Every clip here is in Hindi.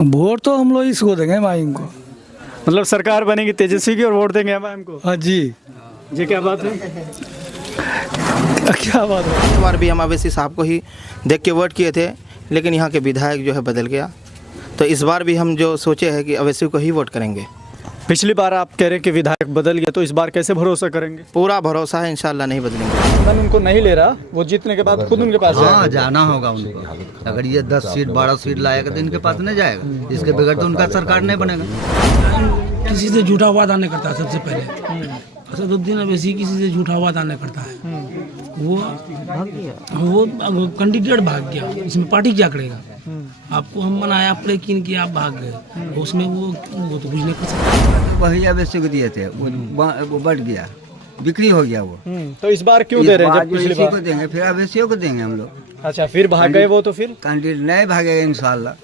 वोट तो हम लोग इसको देंगे माइन को। मतलब सरकार बनेगी तेजस्वी की और वोट देंगे एमआईएम को। हाँ जी। ये क्या बात है? क्या बात है। इस बार भी हम अवैसी साहब को ही देख के वोट किए थे, लेकिन यहाँ के विधायक जो है बदल गया, तो इस बार भी हम जो सोचे हैं कि अवैसी को ही वोट करेंगे। पिछली बार आप कह रहे हैं कि विधायक बदल गया, तो इस बार कैसे भरोसा करेंगे? पूरा भरोसा है, इंशाल्लाह नहीं बदलेंगे। मैं उनको नहीं ले रहा, वो जीतने के बाद खुद उनके पास हाँ जाना होगा उनको। अगर ये 10 सीट 12 सीट लाएगा तो इनके पास नहीं जाएगा, इसके बगैर तो उनका सरकार नहीं बनेगा। किसी से झूठा वादा नहीं करता सबसे पहले। असदुद्दीन अवैसी किसी से झूठा वादा नहीं करता है। वो कैंडिडेट भाग गया, इसमें पार्टी क्या करेगा? आपको हम मनाया आपने किन कि आप भाग गए, उसमें वो तो कुछ नहीं कर सकता। वही अवैसी को दिए थे, वो बढ़ गया, बिक्री हो गया वो। तो इस बार क्यों दे रहे हैं जब पिछली इसी को बार? देंगे, फिर अवैसियों को देंगे हम लोग। अच्छा, फिर भाग गए वो, तो फिर कैंडिडेट नहीं भागेगा इंशाल्लाह,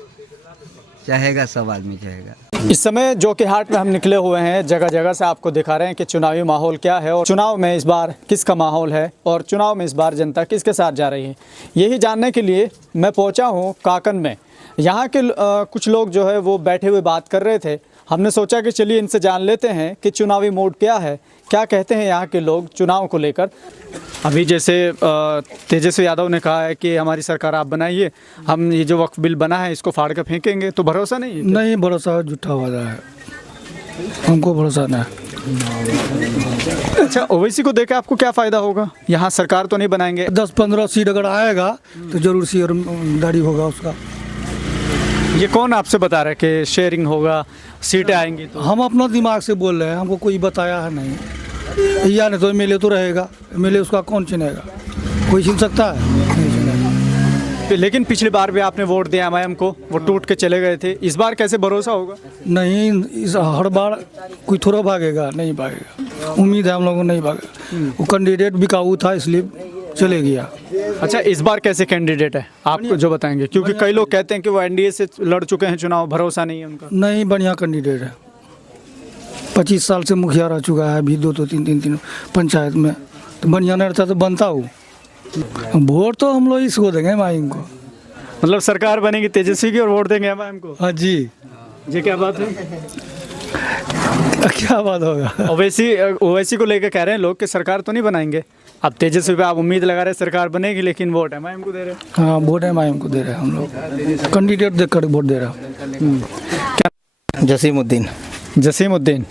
चाहेगा सब आदमी चाहेगा। इस समय जोकीहाट में हम निकले हुए हैं, जगह जगह से आपको दिखा रहे हैं कि चुनावी माहौल क्या है और चुनाव में इस बार किसका माहौल है और चुनाव में इस बार जनता किसके साथ जा रही है, यही जानने के लिए मैं पहुंचा हूं काकन में। यहाँ के कुछ लोग जो है वो बैठे हुए बात कर रहे थे। हमने सोचा कि चलिए इनसे जान लेते हैं कि चुनावी मूड क्या है, क्या कहते हैं यहाँ के लोग चुनाव को लेकर। अभी जैसे तेजस्वी यादव ने कहा है कि हमारी सरकार आप बनाइए, हम ये जो वक्फ बिल बना है इसको फाड़ कर फेंकेंगे, तो भरोसा नहीं है? नहीं भरोसा, झूठा वादा है, हमको भरोसा नहीं। अच्छा, ओवैसी को देकर आपको क्या फ़ायदा होगा? यहाँ सरकार तो नहीं बनाएंगे। 10-15 सीट अगर आएगा तो जरूर शेयरदारी होगा उसका। ये कौन आपसे बता रहा है कि शेयरिंग होगा, सीटें आएंगी? तो हम अपना दिमाग से बोल रहे हैं, हमको कोई बताया है नहीं। या नहीं तो एमएलए तो रहेगा, एमएलए उसका कौन चुनेगा? कोई छीन सकता है? नहीं चुनेगा। लेकिन पिछली बार भी आपने वोट दिया एमआईएम को, वो टूट के चले गए थे। इस बार कैसे भरोसा होगा? नहीं, इस हर बार कोई थोड़ा भागेगा, नहीं भागेगा। उम्मीद है हम लोगों को नहीं भागेगा। वो कैंडिडेट बिकाऊ था इसलिए चले गया। अच्छा, इस बार कैसे कैंडिडेट है आपको जो बताएंगे? क्योंकि कई लोग कहते हैं कि वो एनडीए से लड़ चुके हैं चुनाव, भरोसा नहीं है उनका। नहीं, बढ़िया कैंडिडेट है। 25 साल से मुखिया रह चुका है, अभी 2-3 पंचायत में, तो बढ़िया नहीं रहता तो बनता हूँ। वोट तो हम लोग इसको देंगे माइन को। मतलब सरकार बनेगी तेजस्वी की और वोट देंगे एमआईएम को। हाँ जी। ये क्या बात है? क्या बात होगा। ओवैसी को लेकर कह रहे हैं लोग कि सरकार तो नहीं बनाएंगे। अब तेजस्वी पे आप उम्मीद लगा रहे हैं सरकार बनेगी, लेकिन वोट एमआईएम को दे रहे हैं। हाँ, वोट एमआईएम को दे रहे हैं हम लोग, कैंडिडेट देख कर वोट दे रहे हैं। जसीमुद्दीन। जसीमुद्दीन,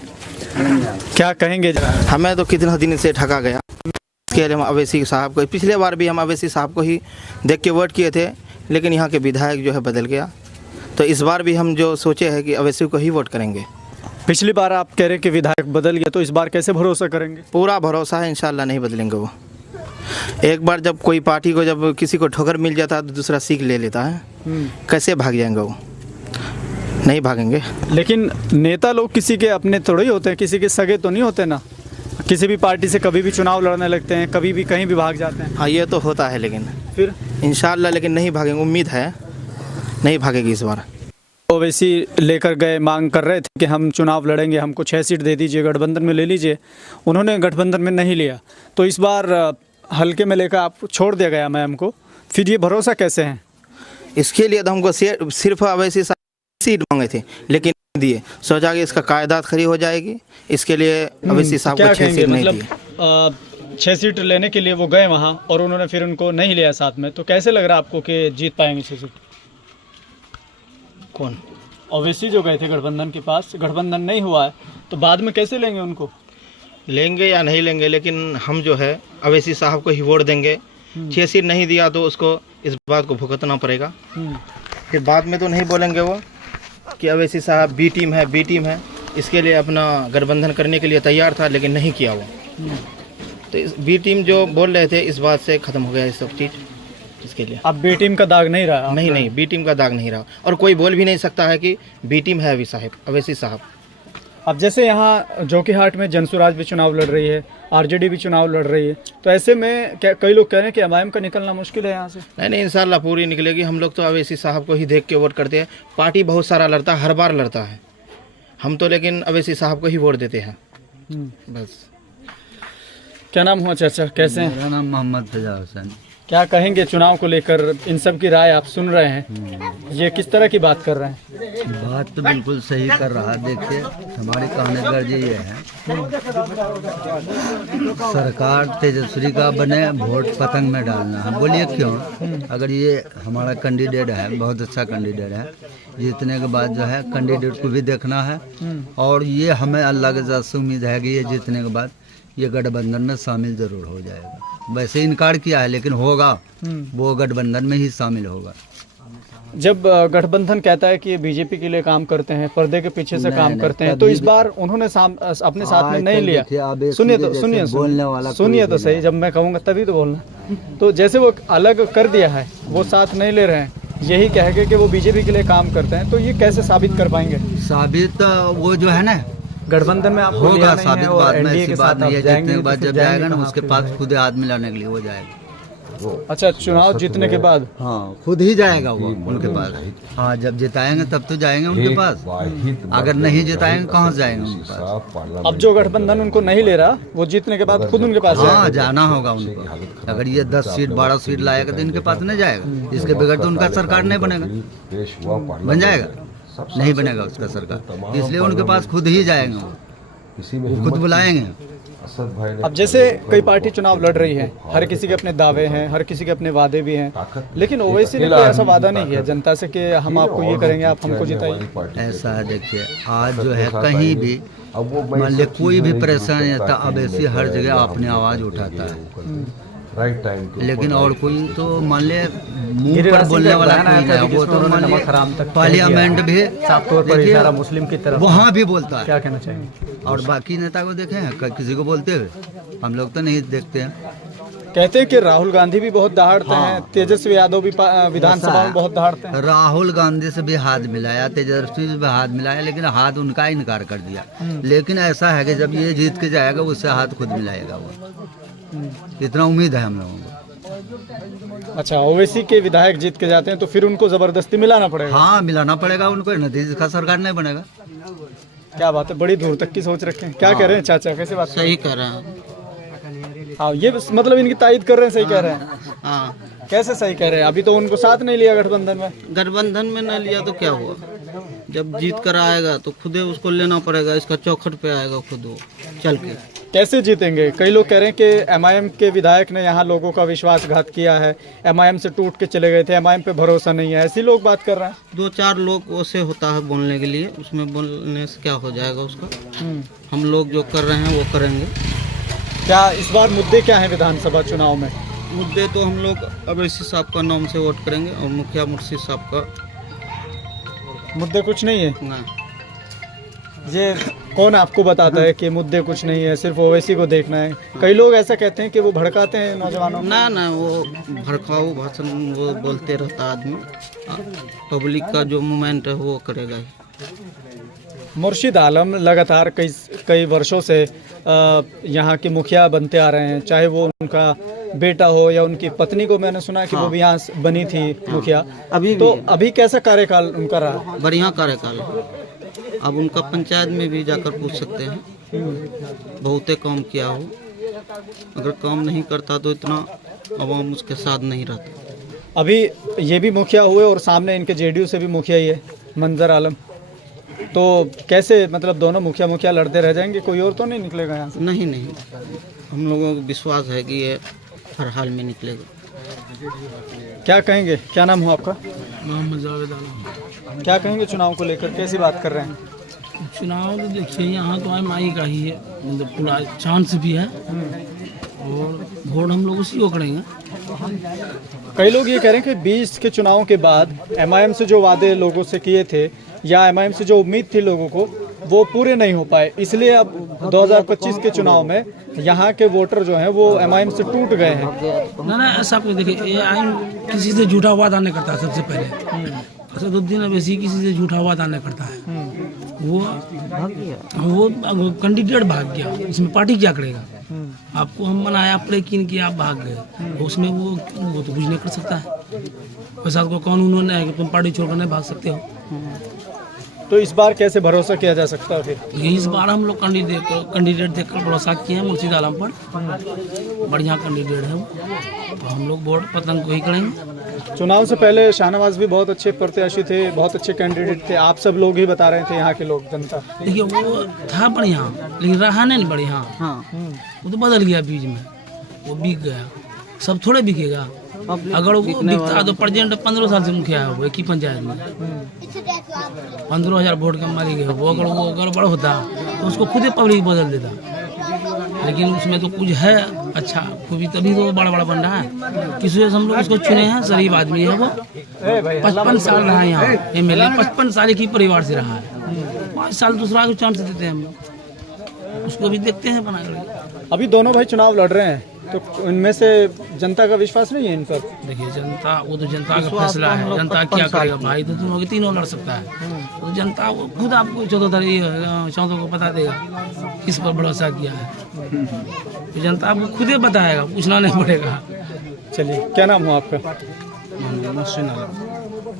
क्या कहेंगे? हमें तो कितना दिन से ठगा गया, इसके लिए हम अवैसी साहब को, पिछले बार भी हम अवैसी साहब को ही देख के वोट किए थे, लेकिन यहाँ के विधायक जो है बदल गया, तो इस बार भी हम जो सोचे हैं कि अवैसी को ही वोट करेंगे। पिछली बार आप कह रहे हैं कि विधायक बदल गया, तो इस बार कैसे भरोसा करेंगे? पूरा भरोसा है, इंशाल्लाह नहीं बदलेंगे वो। एक बार जब कोई पार्टी को, जब किसी को ठोकर मिल जाता है तो दूसरा सीख ले लेता है, कैसे भाग जाएंगे वो? नहीं भागेंगे। लेकिन नेता लोग किसी के अपने थोड़े ही होते हैं, किसी के सगे तो नहीं होते ना। किसी भी पार्टी से कभी भी चुनाव लड़ने लगते हैं, कभी भी कहीं भी भाग जाते हैं। हाँ, ये तो होता है, लेकिन फिर इंशाल्लाह लेकिन नहीं भागेंगे, उम्मीद है नहीं भागेगी इस बार। ओवैसी लेकर गए, मांग कर रहे थे कि हम चुनाव लड़ेंगे, हमको 6 सीट दे दीजिए, गठबंधन में ले लीजिए। उन्होंने गठबंधन में नहीं लिया, तो इस बार हल्के में लेकर आप छोड़ दिया गया मैम को। फिर ये भरोसा कैसे है? इसके लिए तो हमको सिर्फ अवैसी सीट मांगे थे, लेकिन नहीं दिए। सोचा कि इसका कायदात खड़ी हो जाएगी, इसके लिए अवैसी साहब को 6 सीट नहीं दिए। 6 सीट लेने के लिए वो गए वहाँ और उन्होंने फिर उनको नहीं लिया साथ में, तो कैसे लग रहा है आपको कि जीत पाएंगे 6 सीट? कौन? ओवैसी जो गए थे गठबंधन के पास, गठबंधन नहीं हुआ है, तो बाद में कैसे लेंगे उनको? लेंगे या नहीं लेंगे, लेकिन हम जो है अवैसी साहब को ही वोट देंगे। 6 सीट नहीं दिया तो उसको इस बात को भुगतना पड़ेगा। फिर बाद में तो नहीं बोलेंगे वो कि अवैसी साहब बी टीम है। इसके लिए अपना गठबंधन करने के लिए तैयार था, लेकिन नहीं किया वो। तो इस बी टीम जो बोल रहे थे, इस बात से ख़त्म हो गया ये सब चीज़। इसके लिए अब बी टीम का दाग नहीं रहा? नहीं, बी टीम का दाग नहीं रहा, और कोई बोल भी नहीं सकता है कि बी टीम है अवैसी साहब। अब जैसे यहाँ जोकीहाट में जनसुराज भी चुनाव लड़ रही है, आरजेडी भी चुनाव लड़ रही है, तो ऐसे में कई लोग कह रहे हैं कि एमआईएम का निकलना मुश्किल है यहाँ से। नहीं, इंशाल्लाह पूरी निकलेगी। हम लोग तो अवैसी साहब को ही देख के वोट करते हैं। पार्टी बहुत सारा लड़ता है, हर बार लड़ता है, हम तो लेकिन अवैसी साहब को ही वोट देते हैं बस। क्या नाम हुआ चाचा, कैसे हैं? मेरा नाम मोहम्मद फैजा हुसैन। क्या कहेंगे चुनाव को लेकर? इन सब की राय आप सुन रहे हैं, ये किस तरह की बात कर रहे हैं? बात तो बिल्कुल सही कर रहा है। देखिए, हमारे कहने का ये है, सरकार तेजस्वी का बने, वोट पतंग में डालना है। बोलिए क्यों? अगर ये हमारा कैंडिडेट है, बहुत अच्छा कैंडिडेट है, जीतने के बाद जो है कैंडिडेट को भी देखना है, और ये हमें अल्लाह के साथ से उम्मीद है कि ये जीतने के बाद ये गठबंधन में शामिल जरूर हो जाएगा। वैसे इनकार किया है, लेकिन होगा, वो गठबंधन में ही शामिल होगा। जब गठबंधन कहता है कि ये बीजेपी के लिए काम करते हैं, पर्दे के पीछे से काम करते हैं, तो इस बार उन्होंने अपने साथ में नहीं लिया। सुनिए तो सही, जब मैं कहूँगा तभी तो बोलना। तो जैसे वो अलग कर दिया है, वो साथ नहीं ले रहे हैं, यही कह के कि वो बीजेपी के लिए काम करते हैं, तो ये कैसे साबित कर पाएंगे? साबित वो जो है ना, गठबंधन में आपको होगा लिया नहीं साबित। है और बाद में एनडीए ऐसी के बात साथ नहीं है, आप जाएंगे जीतने के तो बाद फिर जब जाएगा ना, कहाँ उसके फिर पास जाएंगे? खुद हाथ मिलाने के लिए वो जाएगा। अच्छा, चुनाव जीतने के बाद? हाँ, खुद ही जाएगा वो उनके पास। हाँ, जब जिताएंगे तब तो जाएंगे उनके पास, अगर नहीं जिताएंगे कहाँ जाएंगे उनके पास? अब जो गठबंधन उनको नहीं ले रहा, वो जीतने के बाद खुद उनके पास हाँ, जाएगा। जाना होगा उनको। अगर ये 10 सीट 12 सीट लाएगा तो इनके पास नहीं जाएगा। इसके बगैर तो उनका सरकार नहीं बनेगा। बन जाएगा? नहीं बनेगा उसका सरकार, इसलिए उनके पास खुद ही जाएंगे, वो खुद बुलाएंगे। अब जैसे कई पार्टी चुनाव लड़ रही है, हर किसी के अपने दावे हैं, हर किसी के अपने वादे भी हैं, लेकिन ओवैसी ने कोई ऐसा वादा नहीं किया जनता से कि हम आपको ये करेंगे, आप हमको जिताइए। ऐसा है, देखिए, आज जो है कहीं भी मान लिया कोई भी परेशानी आता, अवैसी हर जगह अपनी आवाज़ उठाता है, लेकिन और कोई तो मान ले मुंह पर बोलने वाला कोई नहीं। वो तो मान ले पार्लियामेंट भी साफ तौर पर इशारा मुस्लिम की तरफ वहाँ भी बोलता है। क्या कहना चाहिए? और बाकी नेता को देखे हैं किसी को बोलते हुए? हम लोग तो नहीं देखते हैं। कहते हैं कि राहुल गांधी भी बहुत दहाड़ते हैं, तेजस्वी यादव भी विधानसभा में बहुत दहाड़ते हैं। राहुल गांधी से भी हाथ मिलाया, तेजस्वी से भी हाथ मिलाया, लेकिन हाथ उनका इनकार कर दिया। लेकिन ऐसा है कि जब ये जीत के जाएगा उससे हाथ खुद मिलाएगा वो, इतना उम्मीद है हम लोगों को। अच्छा, ओवैसी के विधायक जीत के जाते हैं तो फिर उनको जबरदस्ती मिलाना पड़ेगा? हाँ, मिलाना पड़ेगा उनको, नतीजे का सरकार नहीं बनेगा। क्या बात है, बड़ी दूर तक की सोच रखे हैं। क्या कह रहे हैं चाचा, कैसे बात? सही कह रहे हैं। हाँ, ये मतलब इनकी तायद कर रहे हैं, सही कह रहे हैं। हाँ, कैसे सही कह रहे हैं? अभी तो उनको साथ नहीं लिया गठबंधन में। गठबंधन में न लिया तो क्या हुआ? जब जीत कर आएगा तो खुद ही उसको लेना पड़ेगा, इसका चौखट पे आएगा खुद वो चल के। कैसे जीतेंगे? कई लोग कह रहे हैं कि एमआईएम के विधायक ने यहाँ लोगों का विश्वासघात किया है, एमआईएम से टूट के चले गए थे, एमआईएम पे भरोसा नहीं है, ऐसे लोग बात कर रहे हैं। 2-4 लोग वैसे होता है बोलने के लिए, उसमें बोलने से क्या हो जाएगा उसका। हम लोग जो कर रहे हैं वो करेंगे। क्या इस बार मुद्दे क्या हैं विधानसभा चुनाव में? मुद्दे तो हम लोग अवैसी साहब का नाम से वोट करेंगे और मुखिया मुर्शीद साहब का मुद्दे कुछ नहीं है। ना। ये कौन आपको बताता है कि मुद्दे कुछ नहीं है, सिर्फ ओवैसी को देखना है? कई लोग ऐसा कहते हैं कि वो भड़काते हैं नौजवानों को। ना, वो भड़काऊ भाषण वो बोलते रहता आदमी। पब्लिक का जो मूवमेंट है वो करेगा ही। मुर्शीद आलम लगातार कई वर्षों से यहाँ के मुखिया बनते आ रहे हैं, चाहे वो उनका बेटा हो या उनकी पत्नी को मैंने सुना कि वो भी यहाँ बनी थी मुखिया। अभी कैसा कार्यकाल उनका रहा? बढ़िया कार्यकाल है। अब उनका पंचायत में भी जाकर पूछ सकते हैं, बहुते काम किया हो। अगर काम नहीं करता तो इतना आवाम उसके साथ नहीं रहता। अभी ये भी मुखिया हुए और सामने इनके जेडीयू से भी मुखिया ही है मंजर आलम, तो कैसे मतलब दोनों मुखिया लड़ते रह जाएंगे? कोई और तो नहीं निकलेगा यहाँ से? नहीं, हम लोगों को विश्वास है कि ये हर हाल में निकलेगा। क्या कहेंगे? क्या नाम हो आपका? मोहम्मद जावेद आलम। क्या कहेंगे चुनाव को लेकर, कैसी बात कर रहे हैं? चुनाव तो देखिए यहाँ तो एमआई का ही है, मतलब पूरा चांस भी है और वोट हम लोग उसी को करेंगे। कई लोग ये कह रहे हैं कि 20 के चुनाव के बाद एमआईएम से जो वादे लोगों से किए थे या एमआईएम से जो उम्मीद थी लोगों को वो पूरे नहीं हो पाए, इसलिए अब 2025 के चुनाव में यहाँ के वोटर जो हैं वो एमआईएम से टूट गए हैं। ना, ऐसा कोई देखिए, एआई किसी से झूठा वादा नहीं करता है। सबसे पहले असदुद्दीन अवैसी किसी से झूठा वादा नहीं करता है। वो कैंडिडेट भाग गया, इसमें पार्टी क्या करेगा? आपको हम मनाया लेकिन कि आप भाग गए, उसमें वो तो कुछ नहीं कर सकता है। वैसा को कानून है कि तुम पार्टी छोड़कर नहीं भाग सकते हो। तो इस बार कैसे भरोसा किया जा सकता है फिर? ये इस बार हम लोग कैंडिडेट देखकर भरोसा किए हैं मुर्शीद आलम पर। बढ़िया कैंडिडेट है वो, तो हम लोग वोट पतंग को ही करेंगे। चुनाव से पहले शाहनवाज भी बहुत अच्छे प्रत्याशी थे, बहुत अच्छे कैंडिडेट थे, आप सब लोग ही बता रहे थे यहाँ के लोग, जनता। देखिए वो था बढ़िया, लेकिन रहा नहीं बढ़िया। हाँ, वो तो बदल गया बीच में, वो बिक गया। सब थोड़े बिकेगा। अगर वो बिकता तो प्रेसिडेंट 15 साल से मुखिया है, वो एक ही पंचायत में 15,000 वोट का मालिक है वो। अगर वो गड़बड़ होता तो उसको खुद ही पब्लिक बदल देता, लेकिन उसमें तो कुछ है अच्छा, खूबी तभी तो बड़ा बड़ा बन रहा है। किसी वजह से हम लोग उसको चुने हैं, शरीफ आदमी है वो। 55 साल रहा है यहाँ MLA, 55 साल की परिवार से रहा है। 5 साल दूसरा को चांस देते हैं हम लोग, उसको भी देखते हैं बना कर। अभी दोनों भाई चुनाव लड़ रहे हैं, तो इनमें से जनता का विश्वास नहीं है इन पर? देखिए जनता, वो तो जनता का फैसला है, जनता क्या करेगा भाई। तो तुम लोग तीनों लड़ सकता है, तो जनता वो खुद आपको 14 को बता देगा किस पर भरोसा किया है। तो जनता आपको खुद ही बताएगा, पूछना नहीं पड़ेगा। चलिए, क्या नाम हो आपका?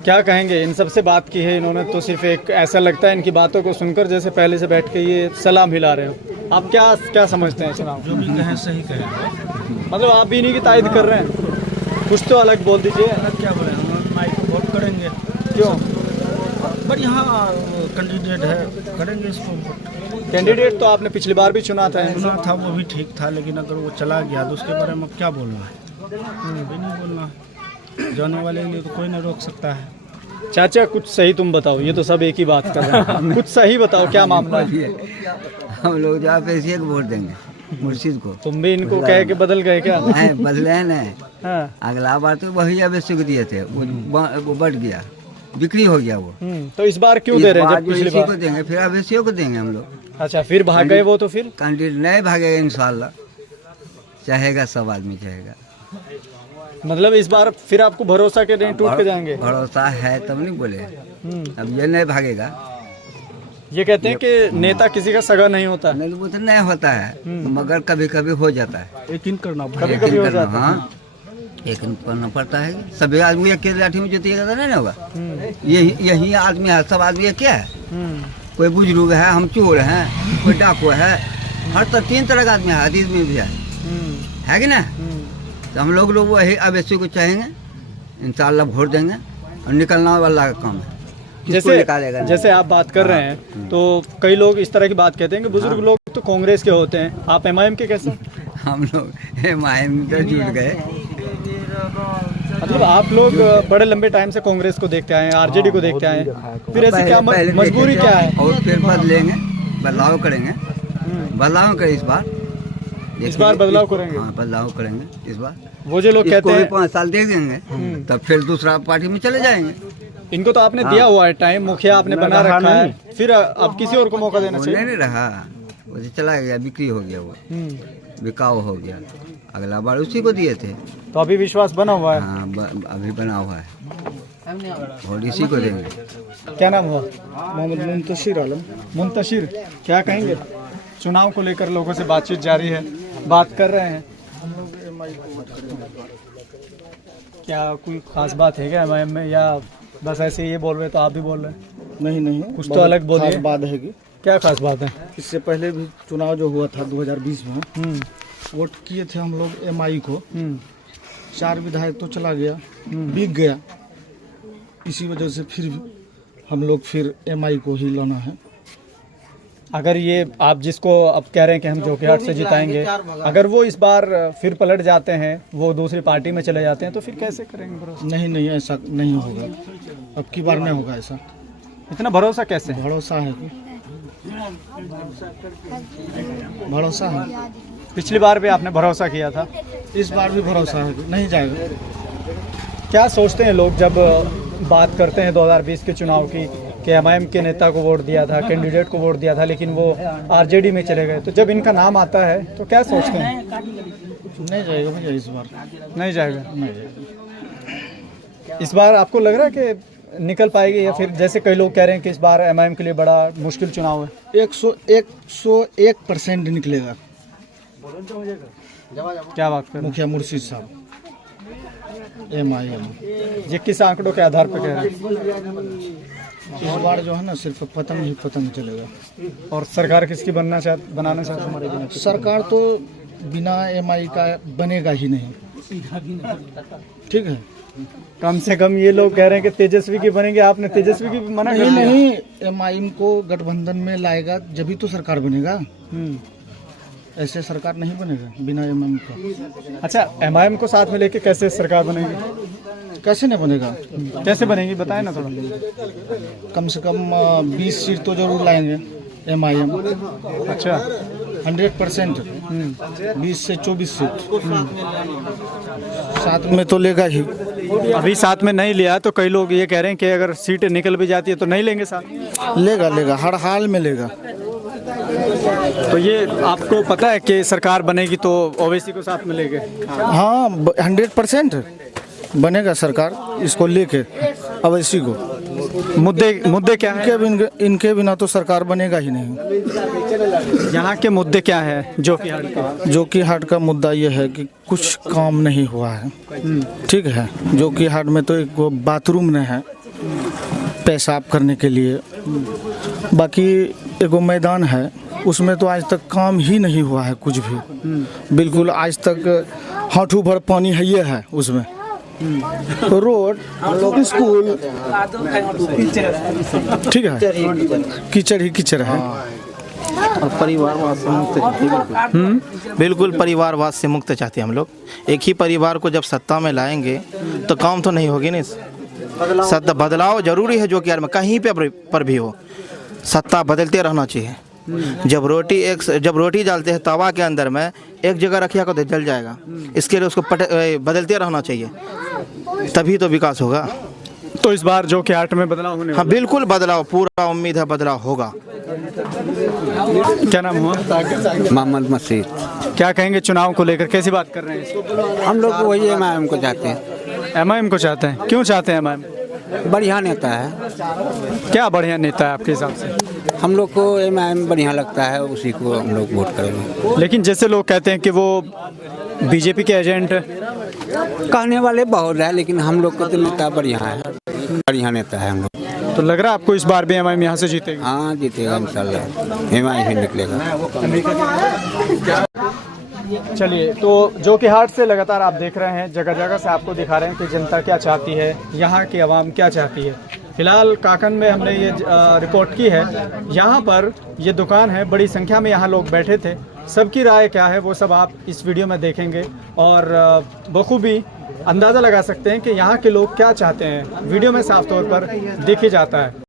क्या कहेंगे? इन सबसे बात की है इन्होंने, तो सिर्फ एक ऐसा लगता है इनकी बातों को सुनकर जैसे पहले से बैठ के ये सलाम हिला रहे हो। आप क्या समझते हैं चुनाव? जो भी कहें सही कहें। मतलब आप भी इन्हीं की तायद कर रहे हैं, कुछ तो अलग बोल दीजिए। अलग क्या बोले, हम माइक को वोट करेंगे। क्यों? बट यहाँ कैंडिडेट है, करेंगे इसको वोट। कैंडिडेट तो आपने पिछली बार भी चुना था। सुना था, वो भी ठीक था, लेकिन अगर वो चला गया तो उसके बारे में अब क्या बोलना है? भी नहीं बोलना, जाने वाले के लिए तो कोई नहीं रोक सकता है। चाचा कुछ सही तुम बताओ, ये तो सब एक ही बात कर रहे हैं। कुछ सही बताओ, क्या मामला है? हम लोग जो आप ऐसे वोट देंगे मुर्शीद को। तुम भी इनको कह के बदल गए क्या? नहीं बदले हैं नहीं। हाँ। अगला बार तो वही अवश्य दिए थे, वो बढ़ गया, बिक्री हो गया वो। तो इस बार क्यों दे रहे हैं जब पिछली बार? को देंगे, फिर अवश्य को देंगे हम लोग। अच्छा, फिर भाग गए वो? तो फिर कैंडिडेट नहीं भागेगा इंशाल्लाह, चाहेगा सब आदमी चाहेगा। मतलब इस बार फिर आपको भरोसा के नहीं टूट के जाएंगे? भरोसा है तब नहीं बोले, अब ये नहीं भागेगा। ये कहते हैं कि नेता किसी का सगा नहीं होता। नहीं वो तो नहीं होता है, मगर कभी कभी हो जाता है। यकीन करना कभी कभी हो जाता है। हाँ, यकीन करना पड़ता है। सभी आदमी एक के लाठी में जोतिएगा तो नहीं ना होगा। यही आदमी है, सब आदमी क्या है? कोई बुजुर्ग है, हम चोर हैं, कोई डाकू है, हर तो 3 तरह का आदमी है, हदीस में भी है कि ना? तो हम लोग वही अवश्य को चाहेंगे, इंशाल्लाह वोट देंगे और निकलना वाला का काम है। जैसे आप बात कर रहे हैं, तो कई लोग इस तरह की बात कहते हैं कि बुजुर्ग लोग तो कांग्रेस के होते हैं, आप MIM के कैसे? हम लोग MIM से जुड़ गए। मतलब आप लोग बड़े लंबे टाइम से कांग्रेस को देखते आए हैं, RJD को देखते आए हैं, फिर ऐसी क्या मजबूरी क्या है? और फिर बदलेंगे, बदलाव करेंगे, बदलाव करें इस बार बदलाव करेंगे। हाँ, बदलाव करेंगे इस बार। वो जो लोग कहते हैं 5 साल दे देंगे, तब फिर दूसरा पार्टी में चले जाएंगे। इनको तो आपने दिया हुआ है टाइम, मुखिया आपने बना रखा है, फिर अब किसी और को मौका देना चाहिए। नहीं रहा, वो तो चला गया, बिक्री हो गया, वो बिकाऊ हो गया। अगला बार उसी को दिए थे, तो अभी विश्वास बना हुआ है। हाँ, अभी बना हुआ है और इसी को देंगे। क्या नाम हुआ? मोहम्मद मुंतशिर आलम। मुंतशिर, क्या कहेंगे? चुनाव को लेकर लोगों से बातचीत जारी है, बात कर रहे हैं। क्या कोई खास बात है क्या MIM में, या बस ऐसे ही ये बोल रहे तो आप भी बोल रहे हैं? नहीं, कुछ तो अलग बोलिए। खास बात है कि क्या खास बात है? इससे पहले भी चुनाव जो हुआ था 2020 में, वोट किए थे हम लोग MI को। 4 विधायक तो चला गया, बिक गया। इसी वजह से फिर हम लोग फिर MI को ही लाना है। अगर ये आप जिसको अब कह रहे हैं कि हम जोकीहाट से जिताएंगे, अगर वो इस बार फिर पलट जाते हैं, वो दूसरी पार्टी में चले जाते हैं, तो फिर कैसे करेंगे भरोसा? नहीं, ऐसा नहीं होगा, अब की बार नहीं होगा ऐसा। इतना भरोसा कैसे? भरोसा है कि भरोसा है। पिछली बार भी आपने भरोसा किया था, इस बार भी भरोसा है कि नहीं जाएगा। क्या सोचते हैं लोग जब बात करते हैं 2020 के चुनाव की कि MIM के नेता को वोट दिया था, कैंडिडेट को वोट दिया था, लेकिन वो RJD में चले गए, तो जब इनका नाम आता है तो क्या सोचते हैं? नहीं जाएगा भैया, इस बार नहीं जाएगा। नहीं जाएगा। इस बार आपको लग रहा है कि निकल पाएगी, या फिर जैसे कई लोग कह रहे हैं कि इस बार MIM के लिए बड़ा मुश्किल चुनाव है? 101% निकलेगा। क्या बात कर? मुखिया मुर्शीद साहब MIM। ये किस आंकड़ों के आधार पर कह रहे हैं? इस बार जो है ना सिर्फ पतंग ही पतंग चलेगा। और सरकार किसकी बनाना चाहते हमारे बिना? सरकार तो बिना एमआई का बनेगा ही नहीं, ठीक है। कम से कम ये लोग कह रहे हैं कि तेजस्वी की बनेंगे, आपने तेजस्वी की मना कर दिया। नहीं, एमआई को गठबंधन में लाएगा जब तो सरकार बनेगा, ऐसे सरकार नहीं बनेगा बिना एमआई का। अच्छा, एमआईएम को साथ में लेके कैसे सरकार बनेगी? कैसे नहीं बनेगा? कैसे बनेगी बताएं ना थोड़ा। कम से कम 20 सीट तो जरूर लाएंगे एमआईएम। अच्छा, 100% 20 से 24 सीट साथ में तो लेगा ही। अभी साथ में नहीं लिया तो कई लोग ये कह रहे हैं कि अगर सीटें निकल भी जाती है तो नहीं लेंगे साथ। लेगा, हर हाल में लेगा। तो ये आपको पता है कि सरकार बनेगी तो ओवैसी को साथ में लेंगे? हाँ, 100% बनेगा सरकार इसको लेके, अवैसी को। मुद्दे क्या है? इनके बिना तो सरकार बनेगा ही नहीं। यहाँ के मुद्दे क्या है? जोकी हाट का मुद्दा यह है कि कुछ काम नहीं हुआ है, ठीक है। जोकी हाट में तो एक बाथरूम नहीं है पेशाब करने के लिए, बाकी एगो मैदान है, उसमें तो आज तक काम ही नहीं हुआ है कुछ भी। बिल्कुल आज तक हाथों भर पानी है उसमें। रोड, स्कूल, ठीक है, कीचड़ ही कीचड़ है। और परिवारवाद से मुक्त चाहते हैं। बिल्कुल परिवारवाद से मुक्त चाहते हैं हम लोग। एक ही परिवार को जब सत्ता में लाएंगे तो काम तो नहीं होगी। नहीं, सत्ता बदलाव जरूरी है, जो कि यार में कहीं पे पर भी हो, सत्ता बदलते रहना चाहिए। जब रोटी डालते हैं तवा के अंदर में, एक जगह रखिएगा तो जल जाएगा। इसके लिए उसको बदलते रहना चाहिए, तभी तो विकास होगा। तो इस बार जोकी हाट में बदलाव होने? हाँ बिल्कुल बदलाव, पूरा उम्मीद है बदलाव होगा। क्या नाम हुआ? मोहम्मद मसीद। क्या कहेंगे चुनाव को लेकर, कैसी बात कर रहे हैं? हम लोग वही एमआईएम को चाहते हैं। एमआईएम को चाहते हैं? क्यों चाहते हैं एमआईएम? बढ़िया नेता है। क्या बढ़िया नेता है आपके हिसाब से? हम लोग को एमआईएम बढ़िया लगता है, उसी को हम लोग वोट करेंगे। लेकिन जैसे लोग कहते हैं कि वो बीजेपी के एजेंट, कहने वाले बहुत है, लेकिन हम लोग को तो नेता बढ़िया है, बढ़िया नेता है हम लोग। तो लग रहा है आपको इस बार भी एमआईएम यहाँ से जीतेगा? हाँ जीतेगा इंशाल्लाह, एमआईएम ही निकलेगा। चलिए, तो जोकी हाट से लगातार आप देख रहे हैं, जगह जगह से आपको दिखा रहे हैं कि जनता क्या चाहती है, यहाँ की आवाम क्या चाहती है। फिलहाल काकन में हमने ये रिपोर्ट की है। यहाँ पर ये दुकान है, बड़ी संख्या में यहाँ लोग बैठे थे। सबकी राय क्या है वो सब आप इस वीडियो में देखेंगे और बखूबी अंदाज़ा लगा सकते हैं कि यहाँ के लोग क्या चाहते हैं। वीडियो में साफ तौर पर दिख ही जाता है।